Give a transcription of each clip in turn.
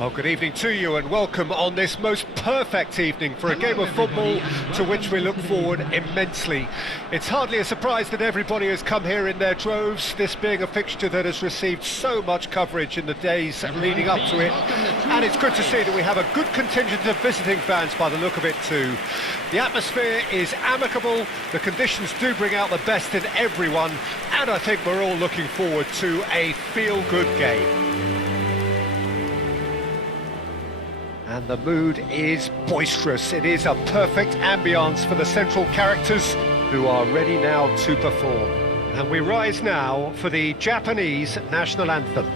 Well, good evening to you and welcome on this most perfect evening for a game of football to which we look forward immensely. It's hardly a surprise that everybody has come here in their droves, this being a fixture that has received so much coverage in the days leading up to it. And it's good to see that we have a good contingent of visiting fans by the look of it too. The atmosphere is amicable, the conditions do bring out the best in everyone, and I think we're all looking forward to a feel-good game. And the mood is boisterous. It is a perfect ambience for the central characters who are ready now to perform. And we rise now for the Japanese national anthem.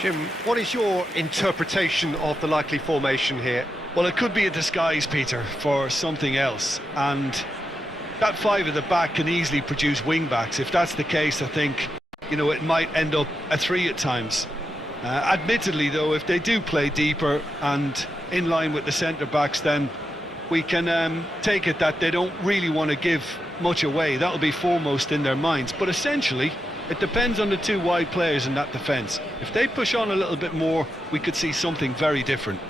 Jim, what is your interpretation of the likely formation here? Well, it could be a disguise, Peter, for something else. And that five at the back can easily produce wing-backs. If that's the case, I think, it might end up a three at times. Admittedly, though, if they do play deeper and in line with the centre-backs, then we can take it that they don't really want to give much away. That'll be foremost in their minds. But essentially, it depends on the two wide players in that defence. If they push on a little bit more, we could see something very different.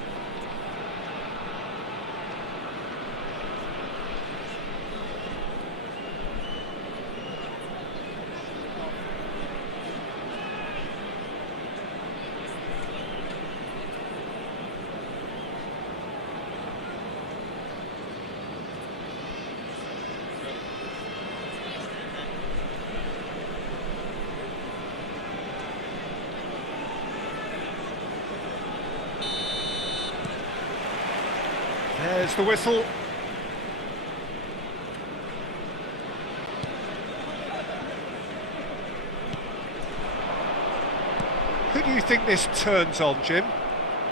There's the whistle. Who do you think this turns on, Jim?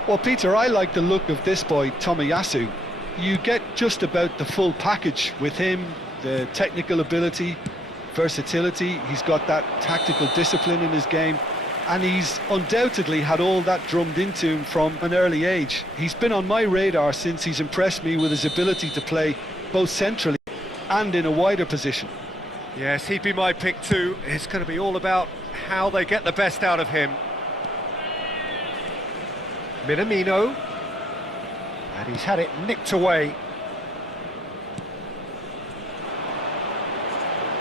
Well, Peter, I like the look of this boy, Tomiyasu. You get just about the full package with him, the technical ability, versatility, he's got that tactical discipline in his game, and he's undoubtedly had all that drummed into him from an early age. He's been on my radar since he's impressed me with his ability to play both centrally and in a wider position. Yes, he'd be my pick too. It's going to be all about how they get the best out of him. Minamino. And he's had it nicked away.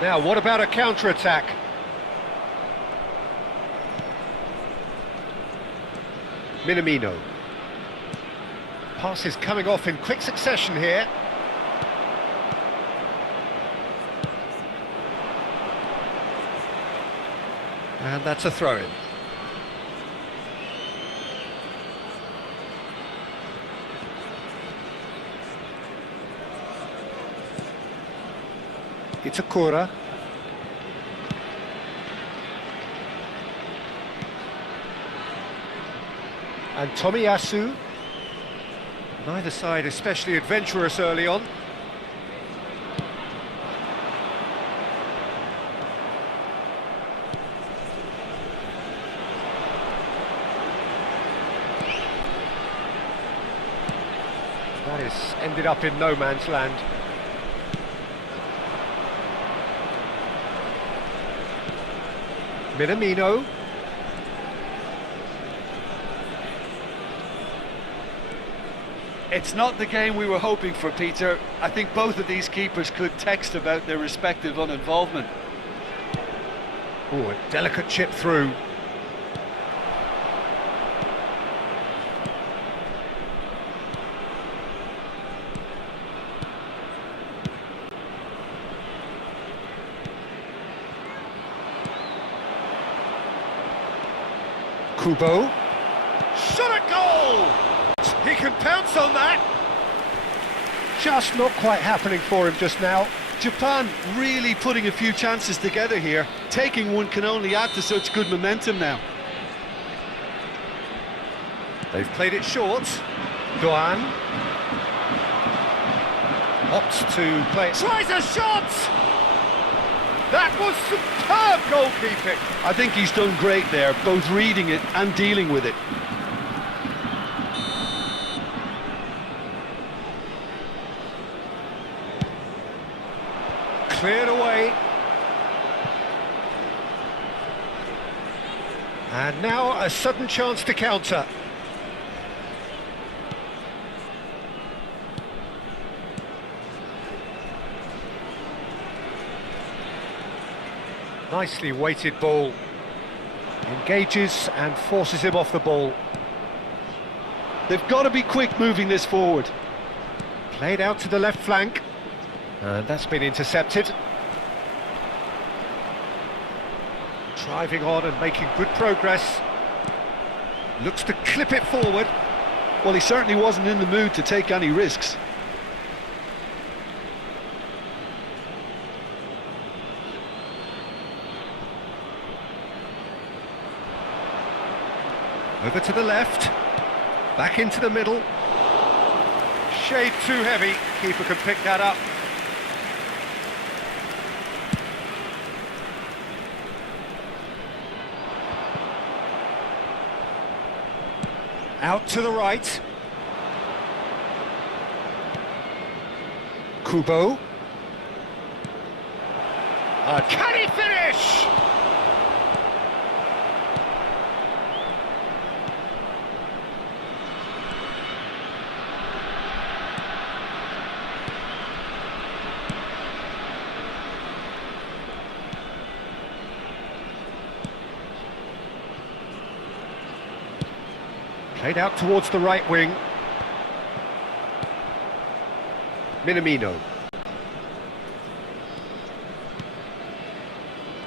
Now, what about a counter-attack? Minamino. Passes coming off in quick succession here. And that's a throw-in. Itakura. And Tomiyasu. Neither side especially adventurous early on. That has ended up in no man's land. Minamino. It's not the game we were hoping for, Peter. I think both of these keepers could text about their respective uninvolvement. Oh, a delicate chip through. Kubo. Shot at goal! He can pounce on that. Just not quite happening for him just now. Japan really putting a few chances together here. Taking one can only add to such good momentum now. They've played it short. Doan. Opts to play. Tries a shot! That was superb goalkeeping. I think he's done great there, both reading it and dealing with it. Cleared away. And now a sudden chance to counter. Nicely weighted ball. Engages and forces him off the ball. They've got to be quick moving this forward. Played out to the left flank. And that's been intercepted. Driving on and making good progress. Looks to clip it forward. Well, he certainly wasn't in the mood to take any risks. Over to the left. Back into the middle. Shade too heavy. Keeper can pick that up. Out to the right. Kubo. Can he finish? Played out towards the right wing. Minamino.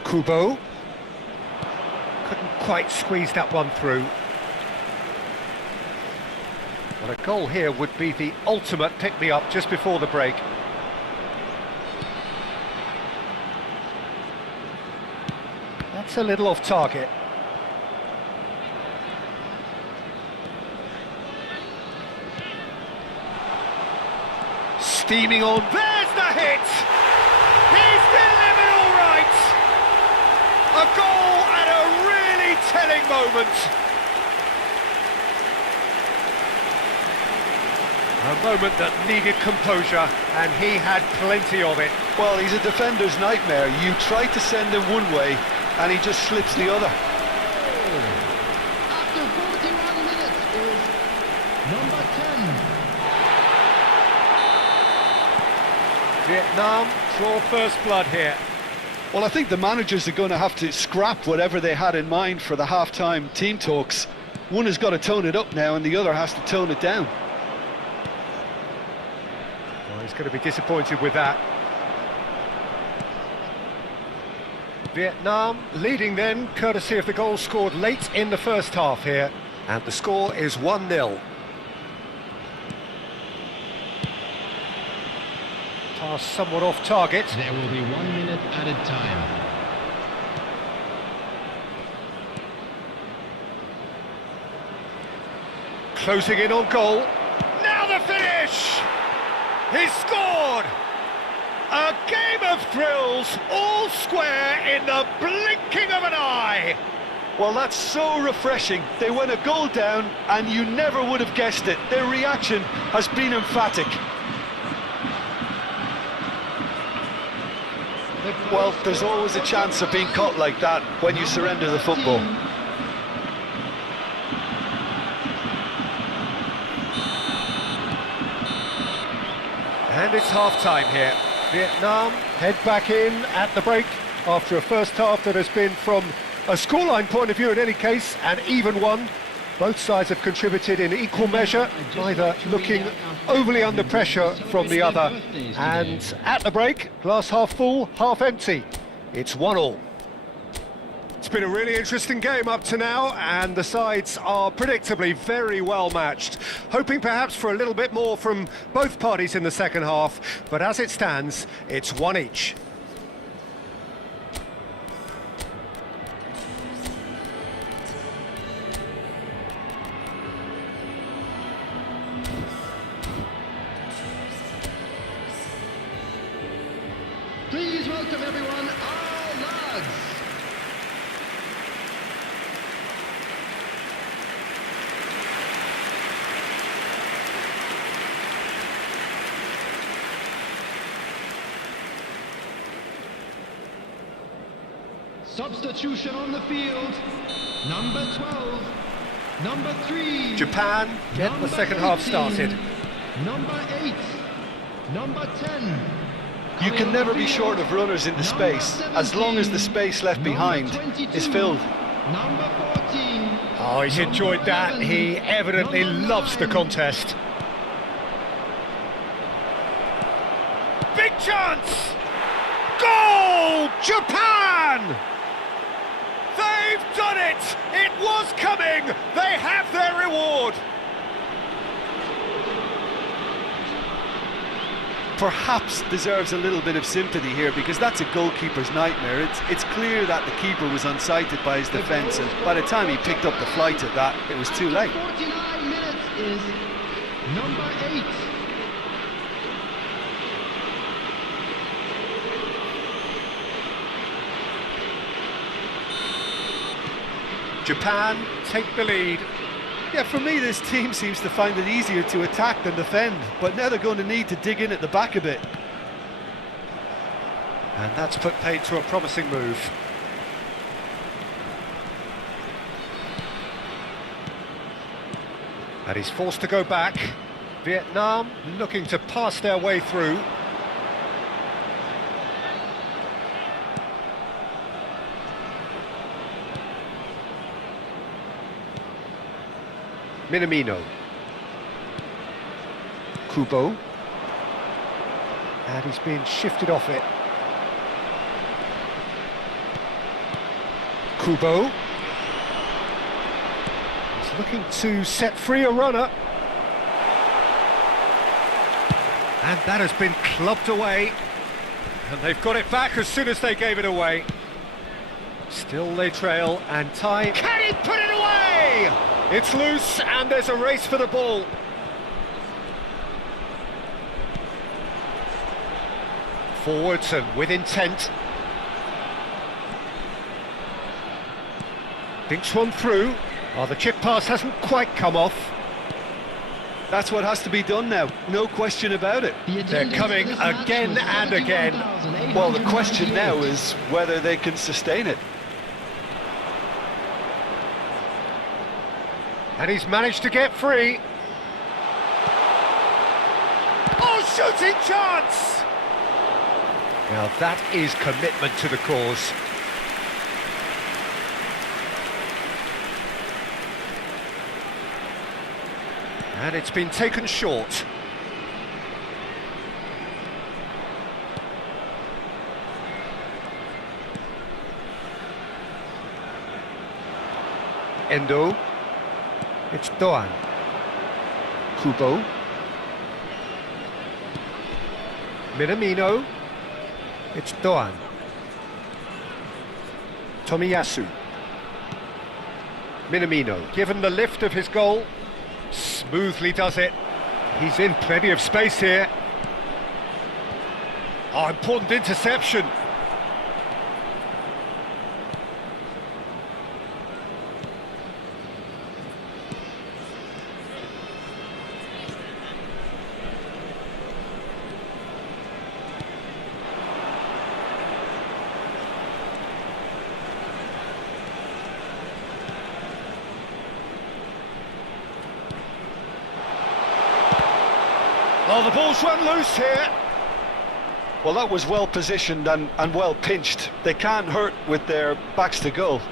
Kubo. Couldn't quite squeeze that one through. Well, a goal here would be the ultimate pick-me-up just before the break. That's a little off target. Steaming on, there's the hit! He's delivered all right! A goal at a really telling moment. A moment that needed composure, and he had plenty of it. Well, he's a defender's nightmare. You try to send him one way, and he just slips the other. After 41 minutes is number 10. Vietnam draw first blood here. Well, I think the managers are going to have to scrap whatever they had in mind for the half-time team talks. One has got to tone it up now, and the other has to tone it down. Well, he's going to be disappointed with that. Vietnam leading then, courtesy of the goal scored late in the first half here. And the score is 1-0. Pass somewhat off target. There will be 1 minute added time. Closing in on goal. Now the finish! He's scored! A game of thrills, all square in the blinking of an eye. Well, that's so refreshing. They went a goal down, and you never would have guessed it. Their reaction has been emphatic. Well, there's always a chance of being caught like that when you surrender the football. And it's half-time here. Vietnam head back in at the break after a first half that has been, from a scoreline point of view in any case, an even one. Both sides have contributed in equal measure, neither looking overly under pressure from the other. And at the break, glass half full, half empty. It's 1-1. It's been a really interesting game up to now, and the sides are predictably very well matched. Hoping perhaps for a little bit more from both parties in the second half, but as it stands, it's 1 each. welcome everyone, all lads. Substitution on the field. Number 12. Number 3. Japan get the second half started. Number 8. Number 10. You can never be short of runners into space, as long as the space left behind is filled. Number 14. Oh, he's enjoyed that. He evidently loves the contest. Big chance! Goal! Japan! They've done it! It was coming! They have their reward! Perhaps deserves a little bit of sympathy here, because that's a goalkeeper's nightmare. It's clear that the keeper was unsighted by his defence, and by the time he picked up the flight of that, it was too late. 49 minutes is number 8. Japan take the lead. Yeah, for me, this team seems to find it easier to attack than defend, but now they're going to need to dig in at the back a bit. And that's put paid to a promising move. And he's forced to go back. Vietnam looking to pass their way through. Minamino. Kubo. And he's being shifted off it. Kubo. He's looking to set free a runner. And that has been clubbed away. And they've got it back as soon as they gave it away. Still they trail, and time... Can he put it away? It's loose, and there's a race for the ball. Forwards and with intent. Dinks one through. Oh, the chip pass hasn't quite come off. That's what has to be done now, no question about it. They're coming again and again. Well, the question now is whether they can sustain it. And he's managed to get free. Oh, shooting chance! Now that is commitment to the cause. And it's been taken short. Endo. It's Doan. Kubo. Minamino. It's Doan. Tomiyasu. Minamino, given the lift of his goal, smoothly does it. He's in plenty of space here. Oh, important interception. Oh, the ball's run loose here. Well, that was well positioned and well pinched. They can't hurt with their backs to goal.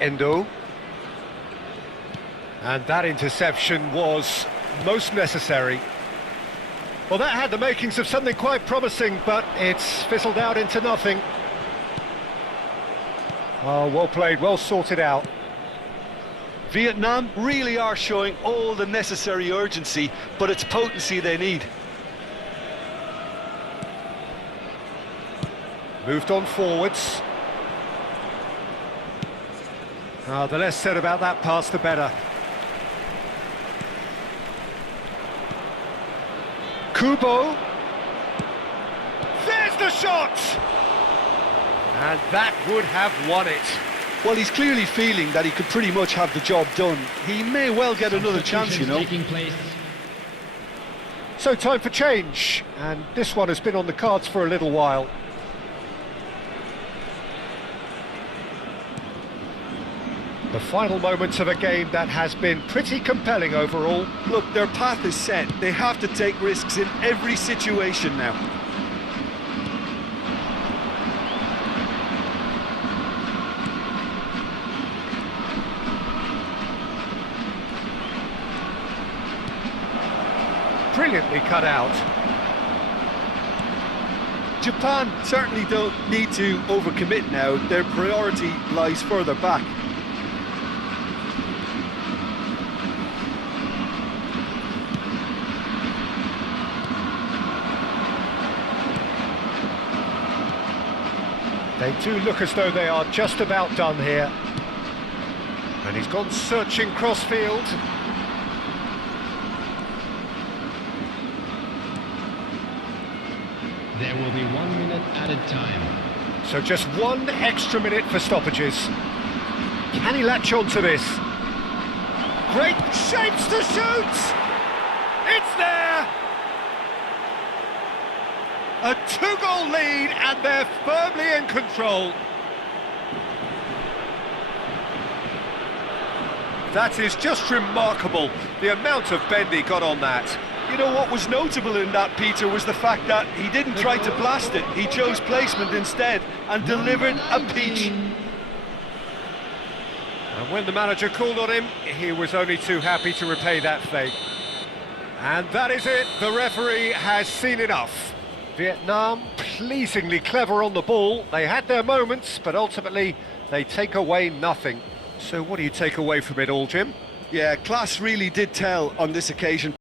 Endo. And that interception was most necessary. Well, that had the makings of something quite promising, but it's fizzled out into nothing. Oh, well played, well sorted out. Vietnam really are showing all the necessary urgency, but it's potency they need. Moved on forwards. The less said about that pass, the better. Kubo. There's the shot! And that would have won it. Well, he's clearly feeling that he could pretty much have the job done. He may well get another chance, you know. Taking place. So time for change, and this one has been on the cards for a little while. The final moments of a game that has been pretty compelling overall. Look, their path is set. They have to take risks in every situation now. Brilliantly cut out. Japan certainly don't need to overcommit now. Their priority lies further back. They do look as though they are just about done here. And he's gone searching crossfield. There will be 1 minute added time. So just 1 extra minute for stoppages. Can he latch on to this? Great shapes to shoot! It's there! A 2-goal lead and they're firmly in control. That is just remarkable, the amount of bend he got on that. You know what was notable in that, Peter, was the fact that he didn't try to blast it. He chose placement instead and delivered a peach. And when the manager called on him, he was only too happy to repay that favour. And that is it, the referee has seen enough. Vietnam, pleasingly clever on the ball. They had their moments, but ultimately they take away nothing. So what do you take away from it all, Jim? Yeah, class really did tell on this occasion.